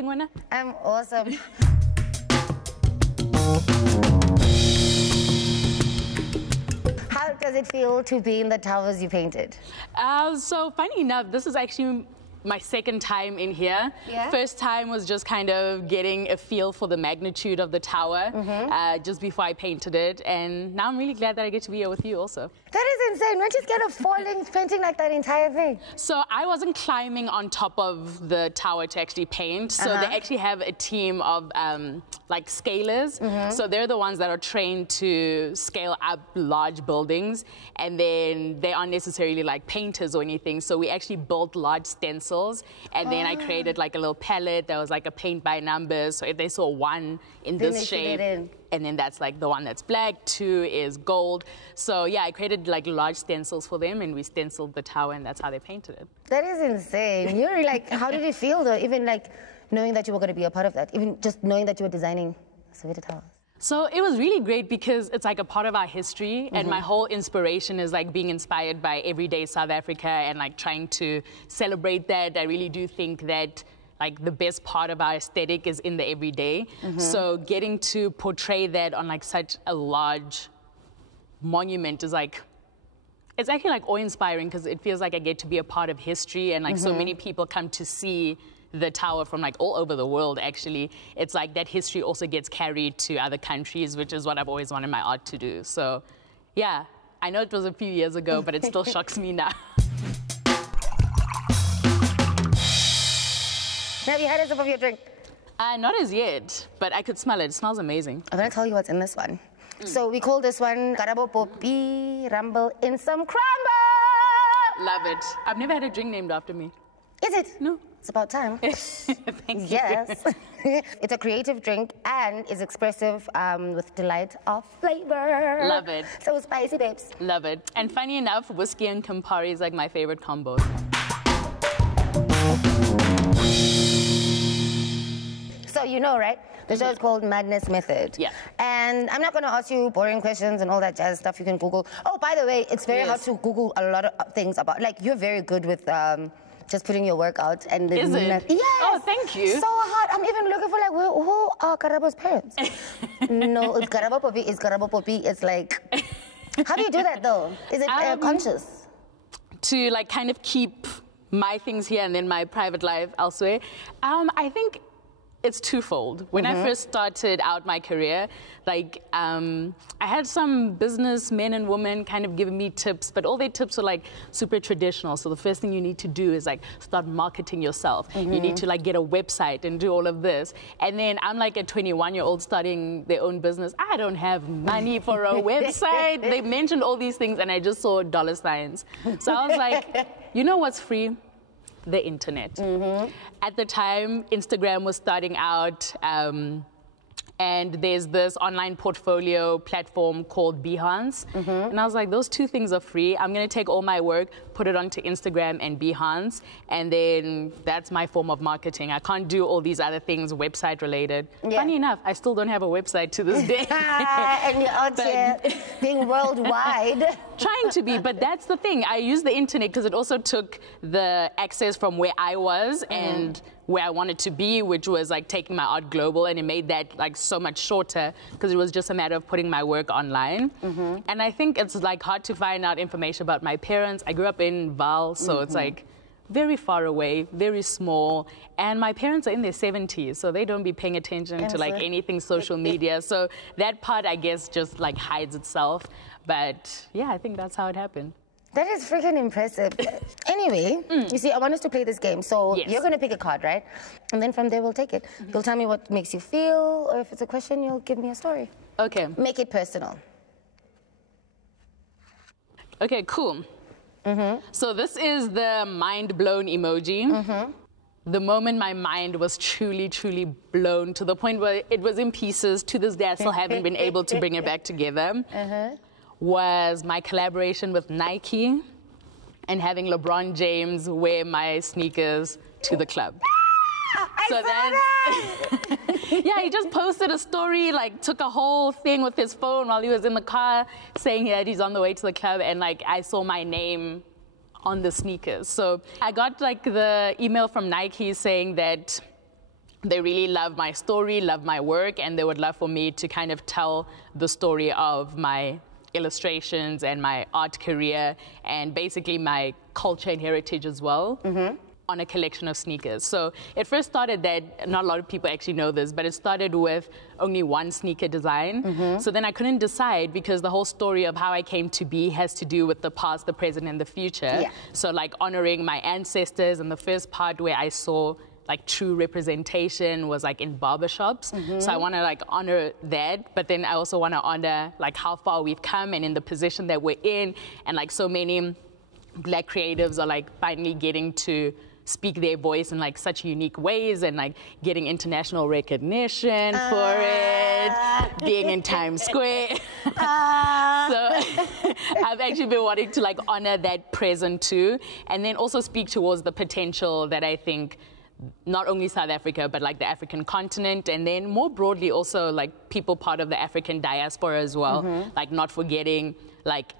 I'm awesome. How does it feel to be in the towers you painted? So funny enough, this is actually my second time in here. Yeah? First time was just kind of getting a feel for the magnitude of the tower just before I painted it. And now I'm really glad that I get to be here with you also. That is insane. Weren't you scared of falling, painting like that entire thing? So I wasn't climbing on top of the tower to actually paint. So they actually have a team of like scalers. So they're the ones that are trained to scale up large buildings. And then they aren't necessarily like painters or anything. So we actually built large stencils. And then I created like a little palette that was like a paint by numbers. So if they saw one in this shape, and then that's like the one that's black, 2 is gold. So yeah, I created like large stencils for them and we stenciled the tower and that's how they painted it. That is insane. You're like, how did you feel though? Even like knowing that you were going to be a part of that, even just knowing that you were designing Soweto Towers. So it was really great because it's like a part of our history and my whole inspiration is like being inspired by everyday South Africa and like trying to celebrate that. I really do think that like the best part of our aesthetic is in the everyday. So getting to portray that on like such a large monument is like, it's actually like awe-inspiring because it feels like I get to be a part of history and like so many people come to see the tower from like all over the world actually. It's like that history also gets carried to other countries, which is what I've always wanted my art to do. So yeah, I know it was a few years ago, but it still shocks me now. Have you had a sip of your drink? Not as yet, but I could smell it. It smells amazing. I'm gonna tell you what's in this one. So we call this one Karabo Poppy, rumble in some crumble. Love it. I've never had a drink named after me. Is it? No. It's about time. Thank you. Yes. It's a creative drink and is expressive with delight of flavor. Love it. So spicy, babes. Love it. And funny enough, whiskey and Campari is like my favorite combo. So you know, right? The show is called Madness Method. Yeah. And I'm not going to ask you boring questions and all that jazz stuff you can Google. Oh, by the way, it's very hard to Google a lot of things about, like, you're very good with just putting your work out. And Is it? Yes. Oh, thank you. So hard. I'm even looking for, like, who are Karabo's parents? No, it's Karabo Poppy. It's Karabo Poppy. It's like, how do you do that, though? Is it conscious? To, like, kind of keep my things here and then my private life elsewhere. I think it's twofold. When I first started out my career, like, I had some businessmen and women kind of giving me tips, but all their tips were like super traditional. So the first thing you need to do is like start marketing yourself. You need to like get a website and do all of this. And then I'm like a 21-year-old starting their own business. I don't have money for a website. They mentioned all these things and I just saw dollar signs. So I was like, you know what's free? The internet. At the time, Instagram was starting out, and there's this online portfolio platform called Behance. And I was like, those two things are free. I'm going to take all my work, put it onto Instagram and Behance, and then that's my form of marketing. I can't do all these other things website related. Funny enough, I still don't have a website to this day. And you're out here being worldwide. Trying to be, but that's the thing. I use the internet because it also took the access from where I was and where I wanted to be, which was like taking my art global, and it made that like so much shorter because it was just a matter of putting my work online. And I think it's like hard to find out information about my parents. I grew up in Vaal, so it's like very far away, very small, and my parents are in their 70s, so they don't be paying attention to like anything social media. So that part, I guess, just like hides itself. But yeah, I think that's how it happened. That is freaking impressive. Anyway, you see, I want us to play this game. So you're going to pick a card, right? And then from there, we'll take it. You'll tell me what makes you feel, or if it's a question, you'll give me a story. Okay. Make it personal. Okay, cool. So this is the mind blown emoji. The moment my mind was truly, truly blown to the point where it was in pieces, to this day I still haven't been able to bring it back together, was my collaboration with Nike and having LeBron James wear my sneakers to the club. So then, yeah, he just posted a story, like took a whole thing with his phone while he was in the car saying that he's on the way to the club, and like I saw my name on the sneakers. So I got like the email from Nike saying that they really love my story, love my work, and they would love for me to kind of tell the story of my illustrations and my art career and basically my culture and heritage as well. On a collection of sneakers. So it first started that, not a lot of people actually know this, but it started with only one sneaker design. So then I couldn't decide because the whole story of how I came to be has to do with the past, the present, and the future. So like honoring my ancestors, and the first part where I saw like true representation was like in barbershops. So I want to like honor that, but then I also want to honor like how far we've come and in the position that we're in, and like so many Black creatives are like finally getting to speak their voice in like such unique ways and like getting international recognition for it, being in Times Square. So I've actually been wanting to like honor that present too, and then also speak towards the potential that I think not only South Africa, but like the African continent, and then more broadly also like people part of the African diaspora as well, like not forgetting like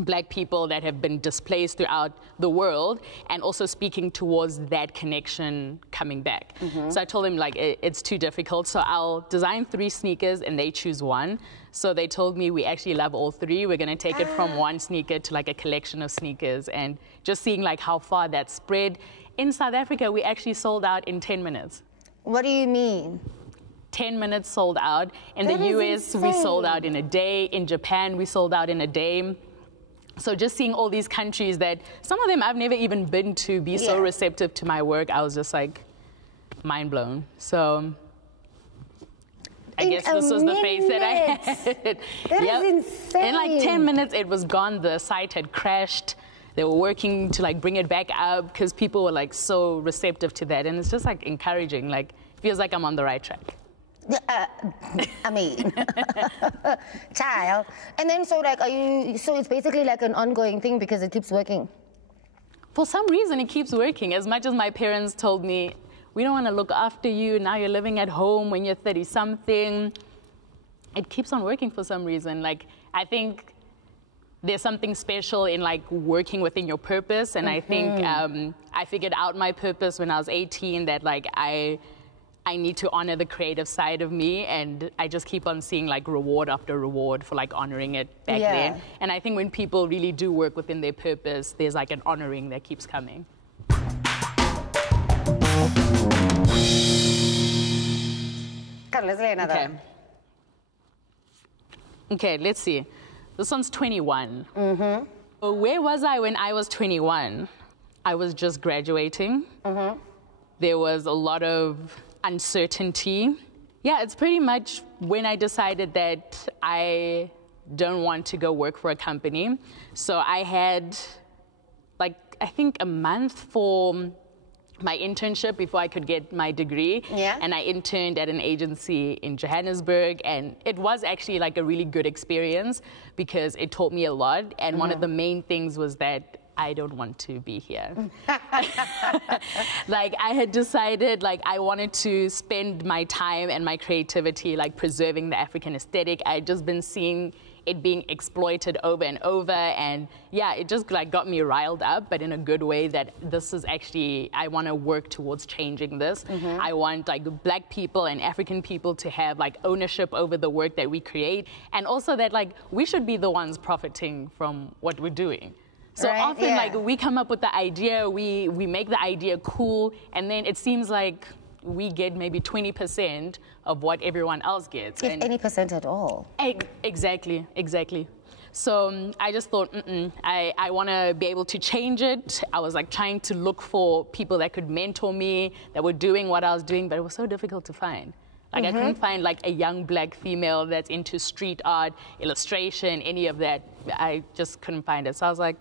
Black people that have been displaced throughout the world, and also speaking towards that connection coming back. So I told them like it's too difficult, so I'll design 3 sneakers and they choose one. So they told me we actually love all 3. We're gonna take it from one sneaker to like a collection of sneakers, and just seeing like how far that spread. In South Africa, we actually sold out in 10 minutes. What do you mean? 10 minutes sold out. In the US, we sold out in a day. In Japan, we sold out in a day. So just seeing all these countries that some of them I've never even been to be so receptive to my work, I was just like mind blown. So I guess this was the face that I had. That is insane. In like 10 minutes, it was gone. The site had crashed. They were working to like bring it back up because people were like so receptive to that. And it's just like encouraging, like feels like I'm on the right track. I mean, child. And then so like, so it's basically like an ongoing thing because it keeps working. For some reason, it keeps working. As much as my parents told me, we don't want to look after you, now you're living at home when you're 30-something. It keeps on working for some reason. Like, I think there's something special in like working within your purpose. And I think I figured out my purpose when I was 18, that like I need to honor the creative side of me, and I just keep on seeing like reward after reward for like honoring it back then. And I think when people really do work within their purpose, there's like an honoring that keeps coming. Come, let's play another. Okay, let's see. This one's 21. So where was I when I was 21? I was just graduating. There was a lot of uncertainty. Yeah, it's pretty much when I decided that I don't want to go work for a company. So I had like, I think a month for my internship before I could get my degree. And I interned at an agency in Johannesburg, and it was actually like a really good experience because it taught me a lot. And one of the main things was that I don't want to be here. Like I had decided like I wanted to spend my time and my creativity like preserving the African aesthetic. I'd just been seeing it being exploited over and over, and yeah, it just like got me riled up, but in a good way, that this is actually, I want to work towards changing this. I want like Black people and African people to have like ownership over the work that we create, and also that like we should be the ones profiting from what we're doing. So often like we come up with the idea, we make the idea cool, and then it seems like we get maybe 20% of what everyone else gets. If any percent at all. Exactly. So I just thought, I want to be able to change it. I was like trying to look for people that could mentor me, that were doing what I was doing, but it was so difficult to find. Like I couldn't find like a young Black female that's into street art, illustration, any of that. I just couldn't find it. So I was like,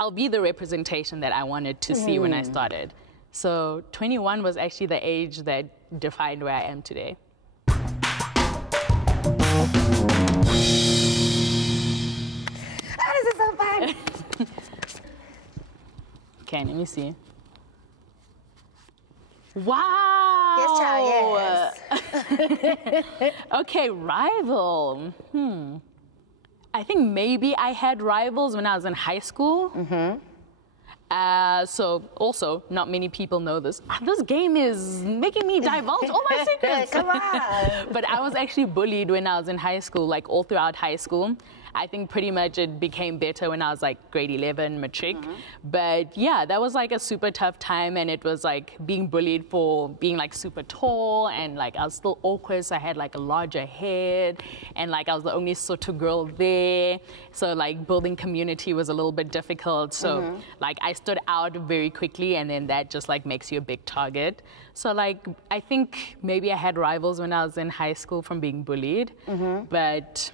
I'll be the representation that I wanted to see when I started. So 21 was actually the age that defined where I am today. Oh, this is so fun. Okay, let me see. Wow. Yes, child, yes. Okay, rival. I think maybe I had rivals when I was in high school. So also, not many people know this. This game is making me divulge all my secrets. Come on. But I was actually bullied when I was in high school, like all throughout high school. I think pretty much it became better when I was like grade 11, matric. But yeah, that was like a super tough time, and it was like being bullied for being like super tall, and like I was still awkward, so I had like a larger head, and like I was the only Soto girl there. So like building community was a little bit difficult. So like I stood out very quickly, and then that just like makes you a big target. So like I think maybe I had rivals when I was in high school from being bullied, but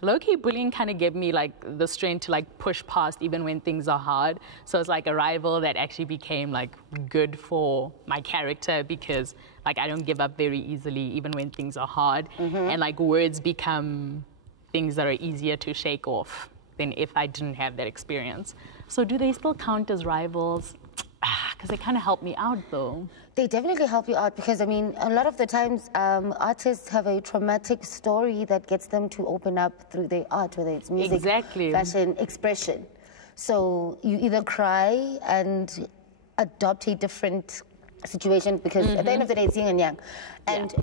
low-key bullying kind of gave me like the strength to like push past even when things are hard. So it's like a rival that actually became like good for my character, because like I don't give up very easily even when things are hard. And like words become things that are easier to shake off than if I didn't have that experience. So do they still count as rivals? Because they kind of help me out though. They definitely help you out, because I mean, a lot of the times artists have a traumatic story that gets them to open up through their art, whether it's music, fashion, expression. So you either cry and adopt a different situation, because at the end of the day, it's yin and yang. And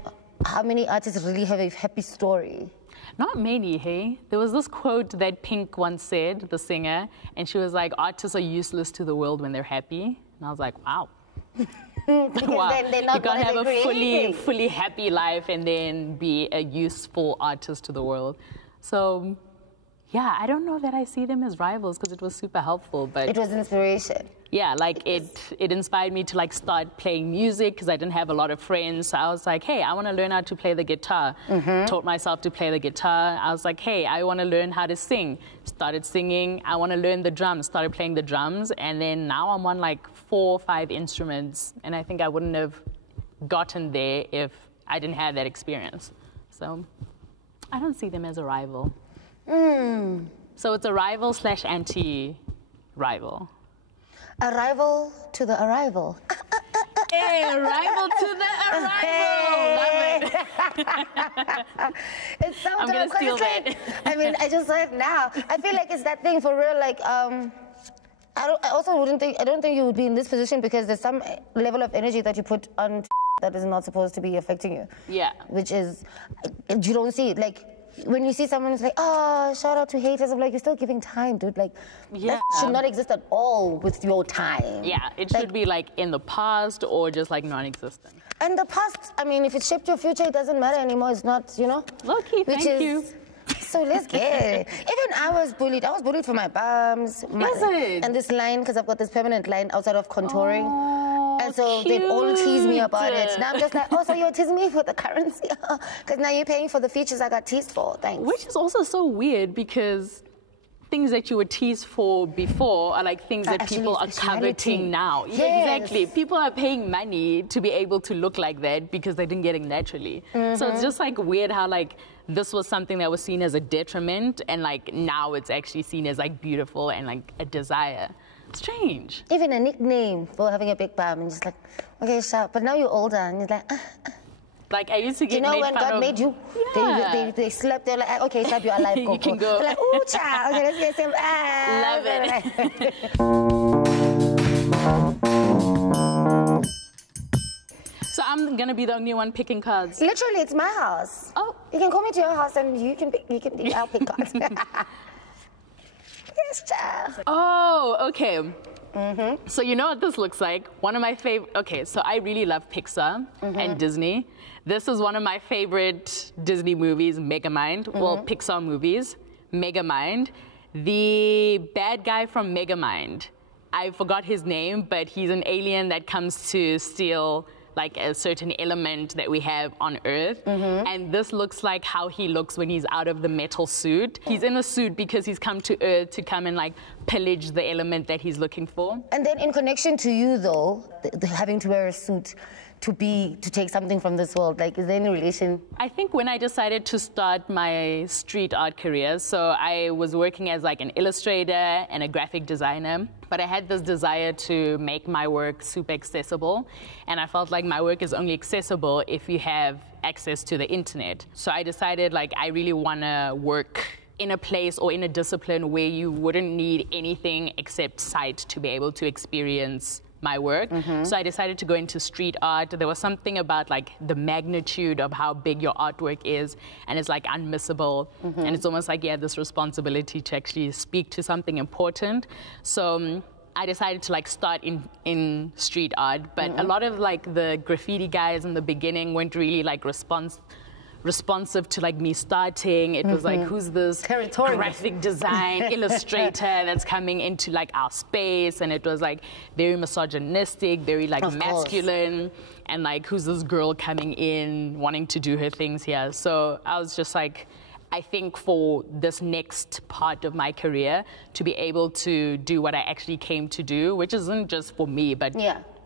how many artists really have a happy story? Not many, hey? There was this quote that Pink once said, the singer, and she was like, artists are useless to the world when they're happy. And I was like, wow. Wow. They're not you can't have a fully happy life and then be a useful artist to the world. So, yeah, I don't know that I see them as rivals, because it was super helpful, but it was inspiration. Yeah, like it inspired me to like start playing music, because I didn't have a lot of friends. So I was like, hey, I want to learn how to play the guitar. Taught myself to play the guitar. I was like, hey, I want to learn how to sing. Started singing. I want to learn the drums. Started playing the drums. And then now I'm on like 4 or 5 instruments. And I think I wouldn't have gotten there if I didn't have that experience. So I don't see them as a rival. So it's a rival / anti-rival. A rival to the arrival. Hey, a rival to the arrival. Love it. It's so I'm gonna steal that. I mean, I just saw it now. I feel like it's that thing for real. Like, I don't think you would be in this position, because there's some level of energy that you put on that is not supposed to be affecting you. Yeah. Which is, you don't see it. Like, when you see someone who's like, oh, shout out to haters, I'm like, you're still giving time, dude. Like, that should not exist at all with your time. Yeah, it should be like in the past or just like non-existent. And the past, I mean, if it shaped your future, it doesn't matter anymore. It's not, you know? Low-key, thank you. So let's get it. Even I was bullied. I was bullied for my bums. And this line, because I've got this permanent line outside of contouring. And so they'd all tease me about it. Now I'm just like, oh, so you're teasing me for the currency? Because now you're paying for the features I got teased for. Thanks. Which is also so weird, because things that you were teased for before are like things that people are coveting now. Yes. Yeah, exactly. People are paying money to be able to look like that because they didn't get it naturally. So it's just like weird how like this was something that was seen as a detriment, and like now it's actually seen as like beautiful and like a desire. Strange. Even a nickname for having a big bum, and just like, okay, shout. But now you're older, and you're like, Like I used to get you know made when fun God of, made you? Yeah. They slept, they're like, okay, Sab, you're alive, go. You can go. They're like, ooh, child, okay, let's get some. Love it. So I'm gonna be the only one picking cards. Literally, it's my house. Oh. You can call me to your house and I'll pick cards. Yes, child. Oh, okay. So you know what this looks like? One of my favorite, okay, so I really love Pixar and Disney. This is one of my favorite Disney movies, Megamind. Well, Pixar movies, Megamind. The bad guy from Megamind, I forgot his name, but he's an alien that comes to steal like a certain element that we have on Earth. And this looks like how he looks when he's out of the metal suit. He's in a suit because he's come to Earth to come and like pillage the element that he's looking for. And then in connection to you though, having to wear a suit to take something from this world, like is there any relation? I think when I decided to start my street art career, so I was working as like an illustrator and a graphic designer, but I had this desire to make my work super accessible, and I felt like my work is only accessible if you have access to the internet. So I decided like I really want to work in a place or in a discipline where you wouldn't need anything except sight to be able to experience my work. So I decided to go into street art. There was something about like the magnitude of how big your artwork is, and it's like unmissable. And it's almost like you have this responsibility to actually speak to something important. So I decided to like start in street art, but a lot of like the graffiti guys in the beginning weren't really like responsive to like me starting. It was like, who's this graphic design illustrator that's coming into like our space? And it was like very misogynistic, very like masculine, and like, who's this girl coming in wanting to do her things here? So I was just like, I think for this next part of my career, to be able to do what I actually came to do, which isn't just for me, but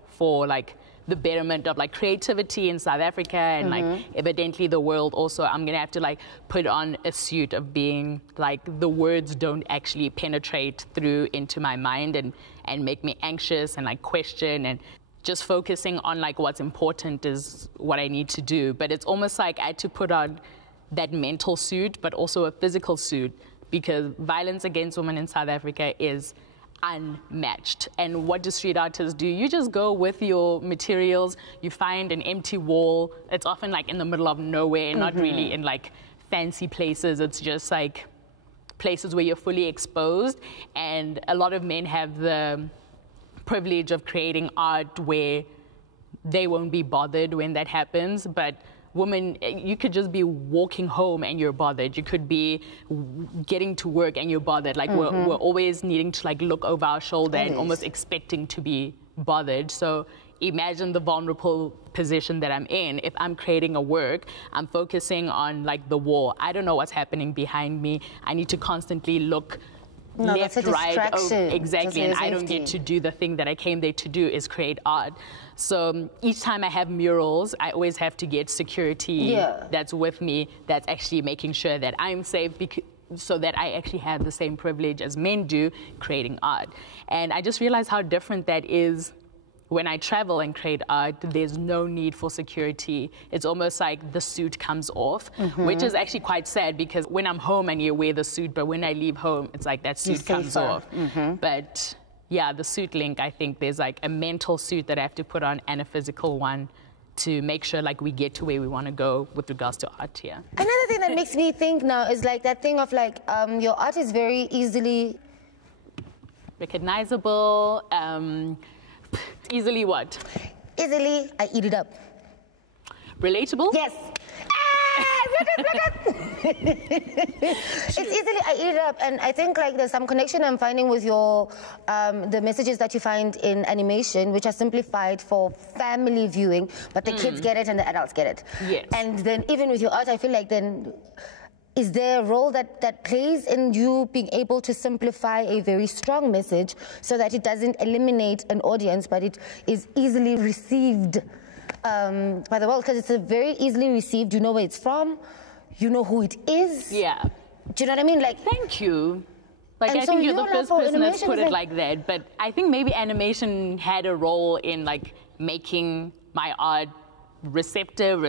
for like the betterment of like creativity in South Africa and like evidently the world also, I'm gonna have to like put on a suit of being like, the words don't actually penetrate through into my mind and make me anxious and like question, and just focusing on like what's important is what I need to do. But it's almost like I had to put on that mental suit, but also a physical suit, because violence against women in South Africa is unmatched. And what do street artists do? You just go with your materials, you find an empty wall. It's often like in the middle of nowhere, not really in like fancy places. It's just like places where you're fully exposed. And a lot of men have the privilege of creating art where they won't be bothered when that happens. But women, you could just be walking home and you're bothered. You could be getting to work and you're bothered. Like we're always needing to like look over our shoulder and almost expecting to be bothered. So imagine the vulnerable position that I'm in. If I'm creating a work, I'm focusing on like the wall. I don't know what's happening behind me. I need to constantly look left, right. Exactly. And I don't get to do the thing that I came there to do, is create art. So each time I have murals, I always have to get security that's with me, that's actually making sure that I'm safe, so that I actually have the same privilege as men do creating art. And I just realized how different that is. When I travel and create art, there's no need for security. It's almost like the suit comes off, which is actually quite sad, because when I'm home and you wear the suit, but when I leave home, it's like that suit comes off. But yeah, the suit link, I think there's like a mental suit that I have to put on and a physical one to make sure like we get to where we want to go with regards to art here. Another thing that makes me think now is like that thing of like your art is very easily recognizable. Easily what? Easily, I eat it up. Relatable? Yes. It's easily, I eat it up. And I think like there's some connection I'm finding with your, the messages that you find in animation, which are simplified for family viewing, but the kids get it and the adults get it. Yes. And then even with your art, I feel like then, is there a role that plays in you being able to simplify a very strong message so that it doesn't eliminate an audience, but it is easily received by the world? Because it's a very easily received, you know where it's from, you know who it is. Yeah. Do you know what I mean? Like, thank you. Like, I think you're the first person that's put it like that. But I think maybe animation had a role in like making my art receptive,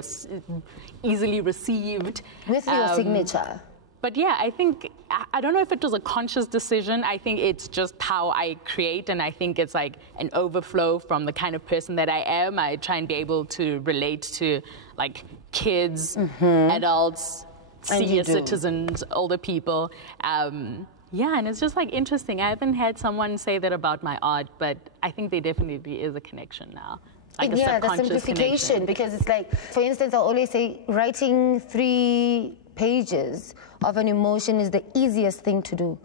easily received. With your signature. But yeah, I think, I don't know if it was a conscious decision. I think it's just how I create, and I think it's like an overflow from the kind of person that I am. I try and be able to relate to like kids, adults, senior citizens, older people. Yeah, and it's just like interesting. I haven't had someone say that about my art, but I think there definitely is a connection now. Like yeah, the simplification, because it's like, for instance, I'll always say writing 3 pages of an emotion is the easiest thing to do.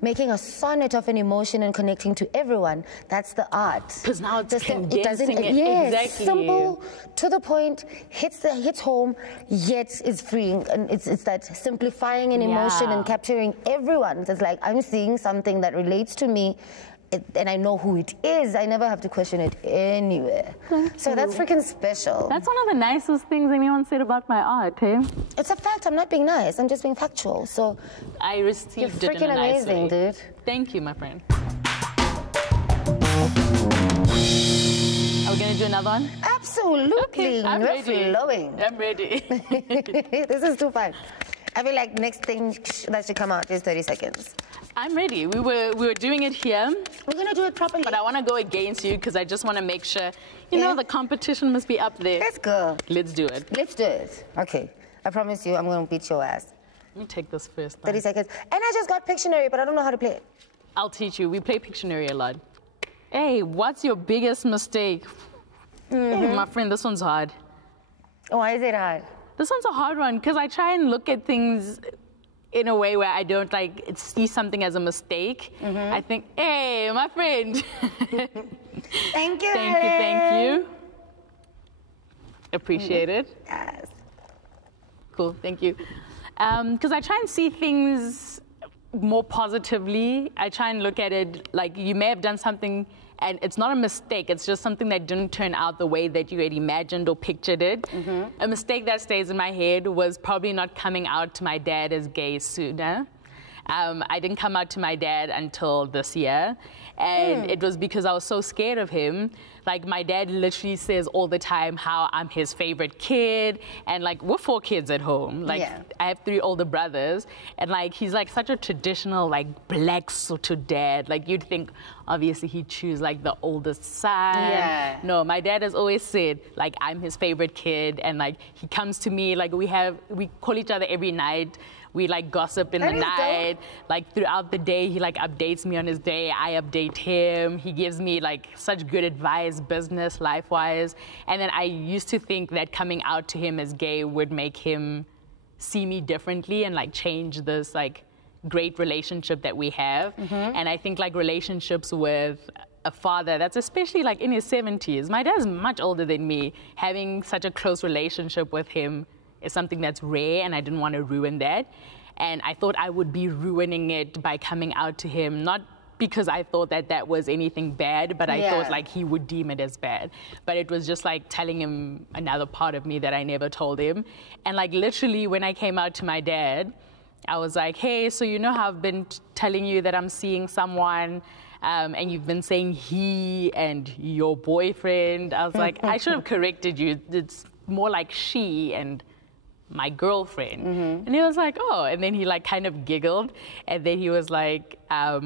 Making a sonnet of an emotion and connecting to everyone, that's the art. Because now it's condensing it. Yes, exactly. Simple, to the point, hits home, yet is freeing. And it's that simplifying an emotion and capturing everyone. It's like, I'm seeing something that relates to me, and I know who it is. I never have to question it anywhere. So that's freaking special. That's one of the nicest things anyone said about my art, hey? It's a fact. I'm not being nice. I'm just being factual. So I received you're it freaking in a nice amazing, way. dude. Thank you, my friend. Are we gonna do another one? Absolutely. Okay, I'm ready. Flowing. I'm ready. This is too fun. I feel like next thing that should come out is 30 seconds. I'm ready. We were doing it here. We're gonna do it properly. But I want to go against you because I just want to make sure, you know, the competition must be up there. Let's go. Let's do it. Let's do it. Okay. I promise you, I'm gonna beat your ass. Let me take this first. 30 seconds. And I just got Pictionary, but I don't know how to play it. I'll teach you. We play Pictionary a lot. Hey, what's your biggest mistake? Hey, my friend, this one's hard. Oh, why is it hard? This one's a hard one because I try and look at things in a way where I don't like see something as a mistake. I think, hey, my friend. Thank you. Thank you. Appreciate it. Yes. Cool, thank you. Because I try and see things more positively. I try and look at it like you may have done something and it's not a mistake, it's just something that didn't turn out the way that you had imagined or pictured it. A mistake that stays in my head was probably not coming out to my dad as gay sooner. I didn't come out to my dad until this year, and it was because I was so scared of him. Like, my dad literally says all the time how I'm his favorite kid, and like, we're 4 kids at home. Like, I have 3 older brothers, and like, he's like such a traditional, like, black sort of dad. Like, you'd think, obviously, he'd choose like the oldest son. No, my dad has always said, like, I'm his favorite kid, and like, he comes to me, like, we call each other every night. We like gossip in the night. Like throughout the day, he like updates me on his day. I update him. He gives me like such good advice, business, life-wise. And then I used to think that coming out to him as gay would make him see me differently and like change this like great relationship that we have. And I think like relationships with a father that's especially like in his 70s. My dad's much older than me. Having such a close relationship with him is something that's rare, and I didn't want to ruin that. And I thought I would be ruining it by coming out to him, not because I thought that that was anything bad, but I thought like he would deem it as bad. But it was just like telling him another part of me that I never told him. And like literally when I came out to my dad, I was like, hey, so you know how I've been telling you that I'm seeing someone, and you've been saying he and your boyfriend. I was like, I should have corrected you. It's more like she and my girlfriend. And he was like, oh, and then he like kind of giggled, and then he was like, are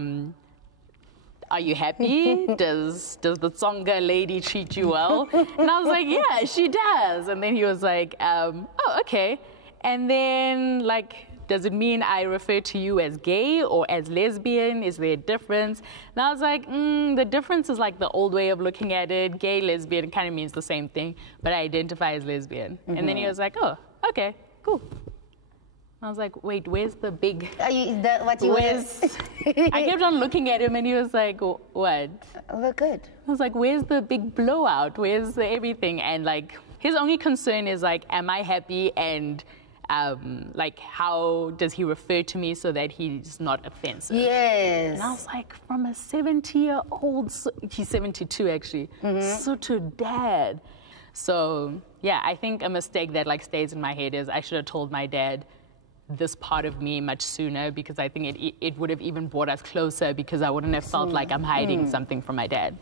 you happy? Does the Tsonga lady treat you well? And I was like, yeah, she does. And then he was like, oh, okay. And then like, does it mean I refer to you as gay or as lesbian? Is there a difference? And I was like, the difference is like the old way of looking at it. Gay, lesbian kind of means the same thing, but I identify as lesbian. And then he was like, oh, okay, cool. I was like, wait, where's the big... I kept on looking at him and he was like, what? We're good. I was like, where's the big blowout? Where's the everything? And like, his only concern is like, am I happy? And like, how does he refer to me so that he's not offensive? Yes. And I was like, from a 70-year-old, he's 72 actually, such a dad. So yeah, I think a mistake that like stays in my head is I should have told my dad this part of me much sooner, because I think it would have even brought us closer, because I wouldn't have felt like I'm hiding something from my dad.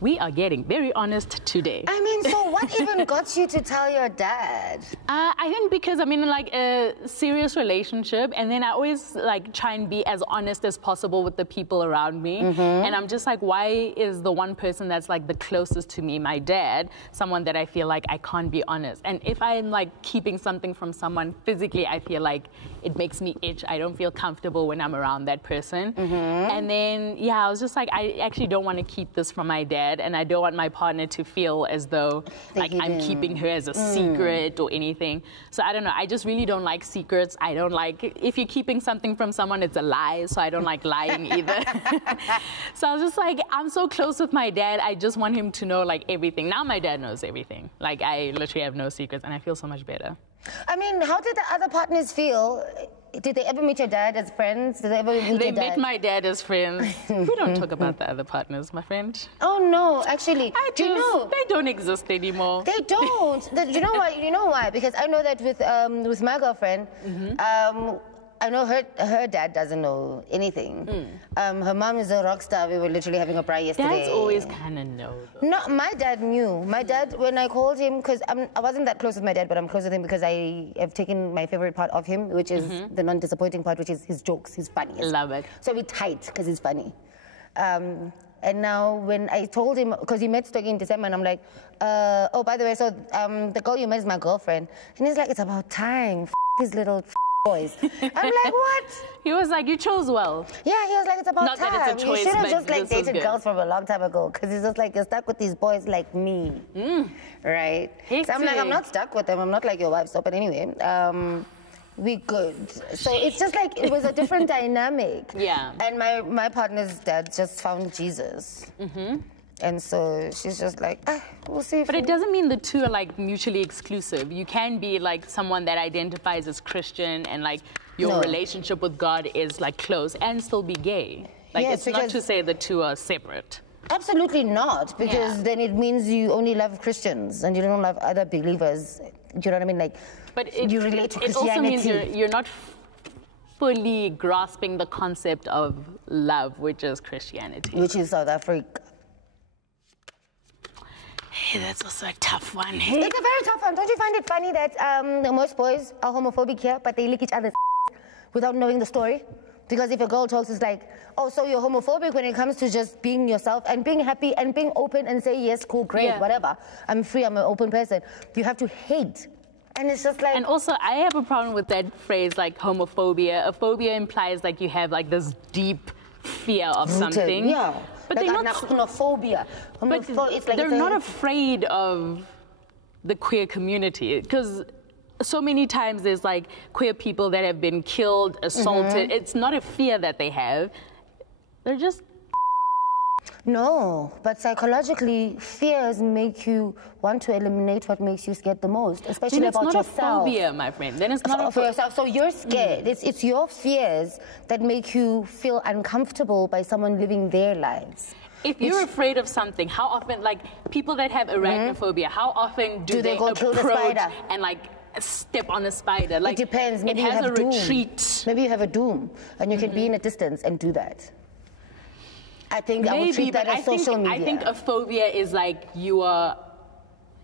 We are getting very honest today. I mean, so what even got you to tell your dad? I think because I'm in like a serious relationship, and then I always like try and be as honest as possible with the people around me. And I'm just like, why is the one person that's like the closest to me, my dad, someone that I feel like I can't be honest? And if I'm like keeping something from someone physically, I feel like it makes me itch. I don't feel comfortable when I'm around that person. And then, yeah, I was just like, I actually don't want to keep this from my dad. And I don't want my partner to feel as though like I'm keeping her as a secret or anything. So I don't know. I just really don't like secrets. I don't like, if you're keeping something from someone, it's a lie. So I don't like lying either. So I was just like, I'm so close with my dad. I just want him to know like everything. Now my dad knows everything. Like, I literally have no secrets, and I feel so much better. I mean, how did the other partners feel? Did they ever meet your dad as friends? Did they ever meet your dad? They met my dad as friends. We don't talk about the other partners, my friend. Oh no, actually, do you know? They don't exist anymore. They don't. You know why? You know why? Because I know that with my girlfriend, I know her dad doesn't know anything. Her mom is a rock star. We were literally having a braai yesterday. Dads always kind of know, though. No, my dad knew. My dad, when I called him, because I wasn't that close with my dad, but I'm close with him because I have taken my favorite part of him, which is the non-disappointing part, which is his jokes. He's funny. Love it. So we're tight because he's funny. And now when I told him, because he met Stogie in December, and I'm like, oh, by the way, so the girl you met is my girlfriend. And he's like, it's about time, these little boys. I'm like, what? He was like, you chose well. Yeah, he was like, it's about Not time. That it's a choice, you should have just like dated good. girls from a long time ago, because he's just like, you're stuck with these boys like me. Right? So I'm like, I'm not stuck with them. I'm not like your wife. So, but anyway, we good. So it's just like, it was a different dynamic. Yeah. And my partner's dad just found Jesus. And so she's just like, we'll see. But it doesn't mean the two are like mutually exclusive. You can be like someone that identifies as Christian and like your relationship with God is like close and still be gay. Like it's not to say the two are separate. Absolutely not, because then it means you only love Christians and you don't love other believers. Do you know what I mean? Like, but you relate to Christianity. It also means you're not fully grasping the concept of love, which is Christianity. Which is South Africa. Hey, that's also a tough one. Hey. It's a very tough one. Don't you find it funny that most boys are homophobic here, but they lick each other's without knowing the story? Because if a girl talks, it's like, oh, so you're homophobic when it comes to just being yourself and being happy and being open and say, yes, cool, great, whatever. I'm free, I'm an open person. You have to hate. And it's just like... And also, I have a problem with that phrase, like homophobia. A phobia implies like you have like this deep fear of something. Yeah. But like they're not... Homophobia. It's like they're not afraid of the queer community. Because so many times there's like queer people that have been killed, assaulted. It's not a fear that they have. They're just... No, but psychologically, fears make you want to eliminate what makes you scared the most, especially about yourself. It's not a phobia, my friend. Then it's not for yourself. So you're scared. It's your fears that make you feel uncomfortable by someone living their lives. If you're afraid of something, how often, like people that have arachnophobia, how often do they go kill the spider and like step on a spider? Like, it depends. Maybe it has you have a retreat. Maybe you have a doom, and you can be in a distance and do that. I think I would treat that as social media. I think a phobia is like you are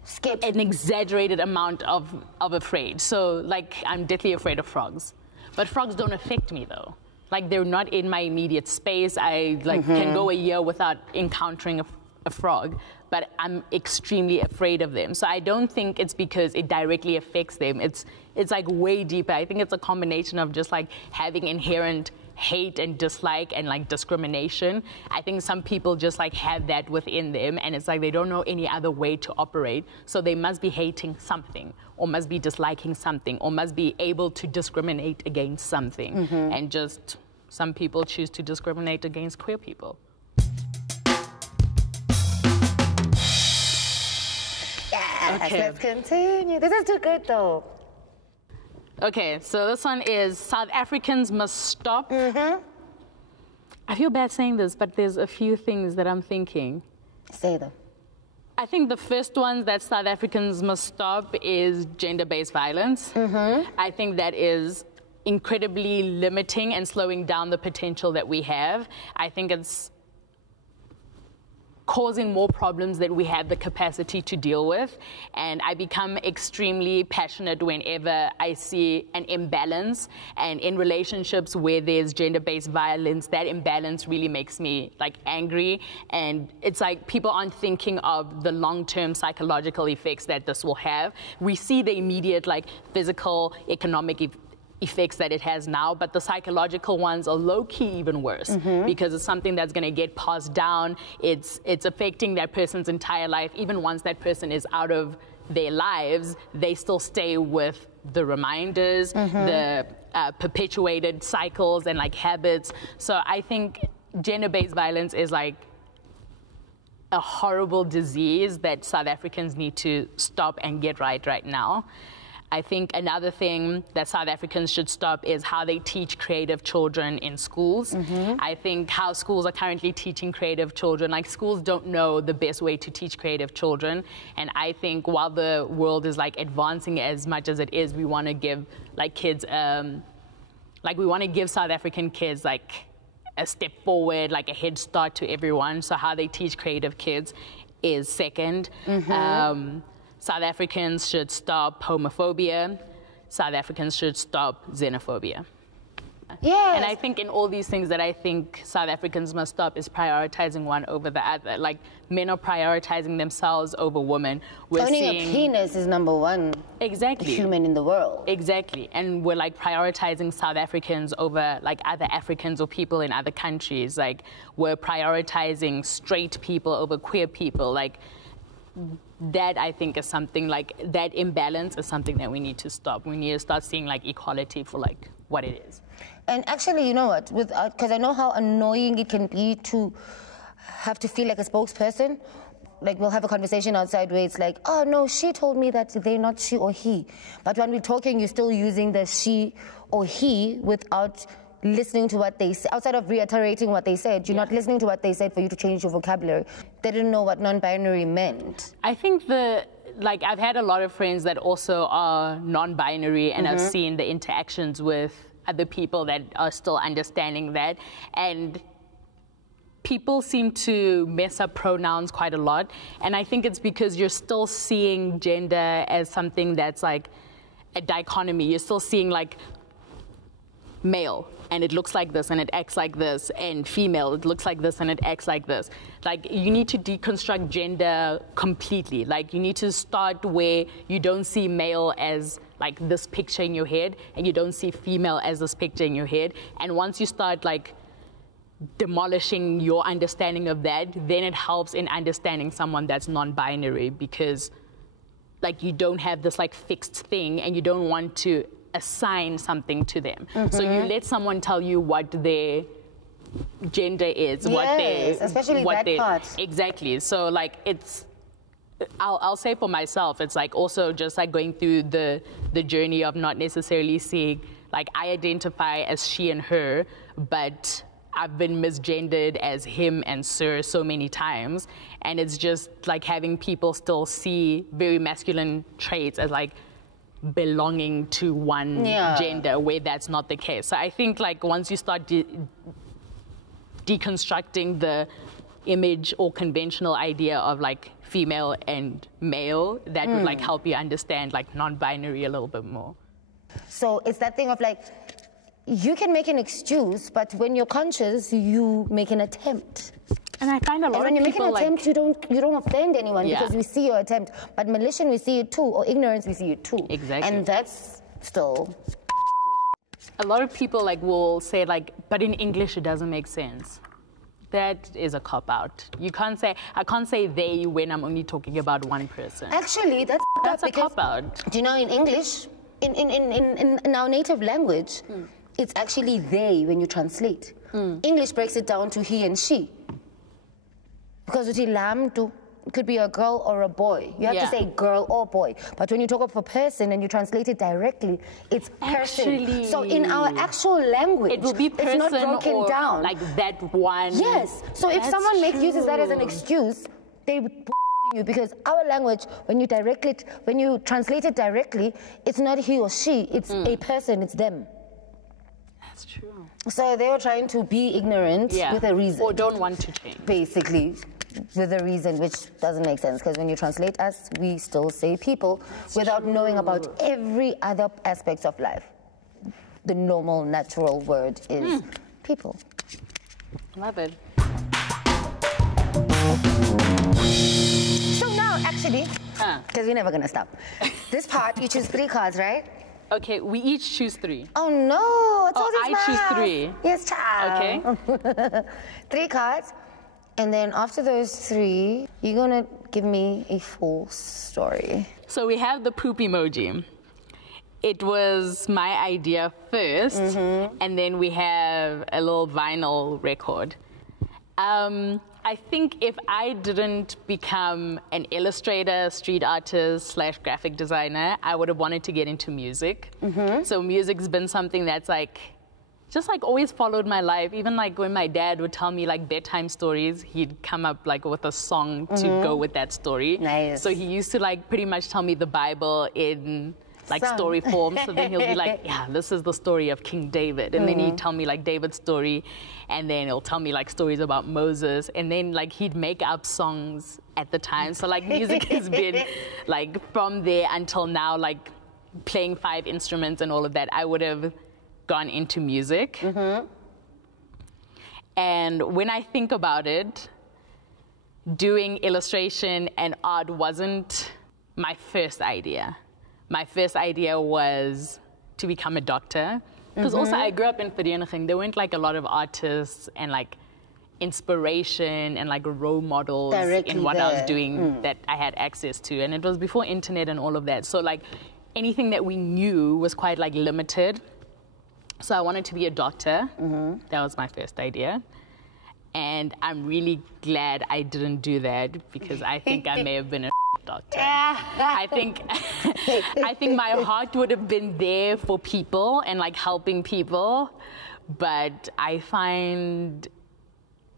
scared, an exaggerated amount of afraid. So like I'm deathly afraid of frogs, but frogs don't affect me though. Like they're not in my immediate space. I like can go a year without encountering a frog, but I'm extremely afraid of them. So I don't think it's because it directly affects them. It's like way deeper. I think it's a combination of just like having inherent hate and dislike and like discrimination. I think some people just like have that within them, and it's like they don't know any other way to operate. So they must be hating something, or must be disliking something, or must be able to discriminate against something. And just some people choose to discriminate against queer people. Yes, let's continue. This is too good though. Okay, so this one is South Africans must stop. I feel bad saying this, but there's a few things that I'm thinking. Say them. I think the first one that South Africans must stop is gender-based violence. I think that is incredibly limiting and slowing down the potential that we have. I think it's causing more problems that we have the capacity to deal with. And I become extremely passionate whenever I see an imbalance. And in relationships where there's gender-based violence, that imbalance really makes me like angry. And it's like people aren't thinking of the long-term psychological effects that this will have. We see the immediate like physical, economic effects that it has now, but the psychological ones are low-key even worse because it's something that's going to get passed down. It's affecting that person's entire life. Even once that person is out of their lives, they still stay with the reminders, the perpetuated cycles and like habits. So I think gender-based violence is like a horrible disease that South Africans need to stop and get right now. I think another thing that South Africans should stop is how they teach creative children in schools. I think how schools are currently teaching creative children, like schools don't know the best way to teach creative children. And I think while the world is like advancing as much as it is, we want to give like kids like, we want to give South African kids, like, a step forward, like a head start to everyone. So how they teach creative kids is second. South Africans should stop homophobia. South Africans should stop xenophobia. Yes. And I think in all these things that I think South Africans must stop is prioritizing one over the other. Like, men are prioritizing themselves over women. Owning a penis is number one human in the world. Exactly. And we're like prioritizing South Africans over like other Africans or people in other countries. Like, we're prioritizing straight people over queer people. Like, that I think is something, like, that imbalance is something that we need to stop. We need to start seeing like equality for like what it is. And actually, you know what, because I know how annoying it can be to have to feel like a spokesperson. Like, we'll have a conversation outside where it's like, oh no, she told me that they're not she or he. But when we're talking, you're still using the she or he without listening to what they say. Outside of reiterating what they said, you're not listening to what they said for you to change your vocabulary. They didn't know what non-binary meant. I think like, I've had a lot of friends that also are non-binary, and I've seen the interactions with other people that are still understanding that. And people seem to mess up pronouns quite a lot. And I think it's because you're still seeing gender as something that's like a dichotomy. You're still seeing like male, and it looks like this and it acts like this, and female, it looks like this and it acts like this. Like, you need to deconstruct gender completely. Like, you need to start where you don't see male as like this picture in your head, and you don't see female as this picture in your head. And once you start like demolishing your understanding of that, then it helps in understanding someone that's non-binary, because like, you don't have this like fixed thing, and you don't want to assign something to them. So you let someone tell you what their gender is, especially that part. Exactly. So like, I'll say for myself, it's like also just like going through the journey of not necessarily seeing, like, I identify as she and her, but I've been misgendered as him and sir so many times. And it's just like having people still see very masculine traits as like belonging to one gender, where that's not the case. So I think like once you start deconstructing the image or conventional idea of like female and male, that would like help you understand like non-binary a little bit more. So it's that thing of like, you can make an excuse, but when you're conscious, you make an attempt. And I find a lot of people, when you make an attempt, like, you don't offend anyone because we see your attempt. But malicious, we see it too, or ignorance, we see it too. Exactly. And that's still. A lot of people like will say like, but in English it doesn't make sense. That is a cop-out. You can't say, I can't say they when I'm only talking about one person. Actually, that's a cop-out. Do you know in English, in our native language, it's actually they when you translate. English breaks it down to he and she. Because it could be a girl or a boy. You have to say girl or boy. But when you talk of a person and you translate it directly, it's person. Actually, so in our actual language, it will be person, it's not broken or down. Like that one. Yes. So if someone uses that as an excuse, they would you, because our language, when you translate it directly, it's not he or she, it's a person, it's them. That's true. So they were trying to be ignorant with a reason. Or don't want to change. Basically, with a reason which doesn't make sense. Because when you translate us, we still say people without knowing about every other aspect of life. The normal, natural word is people. Love it. So now, actually, because we're never going to stop. This part, you choose 3 cards, right? Okay, we each choose 3. Oh no! I choose 3. Yes, child. Okay. 3 cards, and then after those 3, you're gonna give me a full story. So we have the poop emoji. It was my idea first, and then we have a little vinyl record. I think if I didn't become an illustrator, street artist / graphic designer, I would have wanted to get into music. So music's been something that's like, just like always followed my life. Even like when my dad would tell me like bedtime stories, he'd come up like with a song to go with that story. Nice. So he used to like pretty much tell me the Bible in like story form. So then he'll be like, yeah, this is the story of King David. And then he'd tell me like David's story. And then he'll tell me like stories about Moses. And then like he'd make up songs at the time. So like music has been like from there until now, like playing 5 instruments and all of that, I would have gone into music. And when I think about it, doing illustration and art wasn't my first idea. My first idea was to become a doctor. Because also I grew up in Vereniging. There weren't like a lot of artists and like inspiration and like role models in what I was doing that I had access to. And it was before internet and all of that. So like anything that we knew was quite like limited. So I wanted to be a doctor. That was my first idea. And I'm really glad I didn't do that because I think I may have been a doctor. I think my heart would have been there for people and like helping people, but I find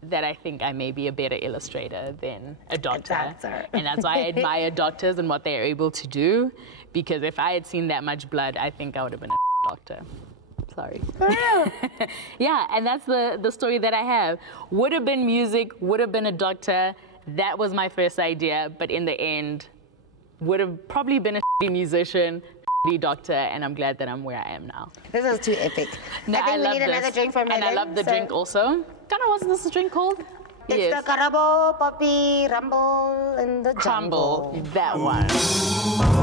that I think I may be a better illustrator than a doctor. And that's why I admire doctors and what they're able to do, because if I had seen that much blood, I think I would have been a doctor. Sorry. For real? Yeah, and that's the story that I have. Would have been music, would have been a doctor. That was my first idea, but in the end, would have probably been a musician, doctor, and I'm glad that I'm where I am now. This is too epic. No, I think we need another drink for Megan. And I love the drink also. Kana, what's this drink called? It's the Karabo Poppy Rumble in the Crumble. Jungle. That one.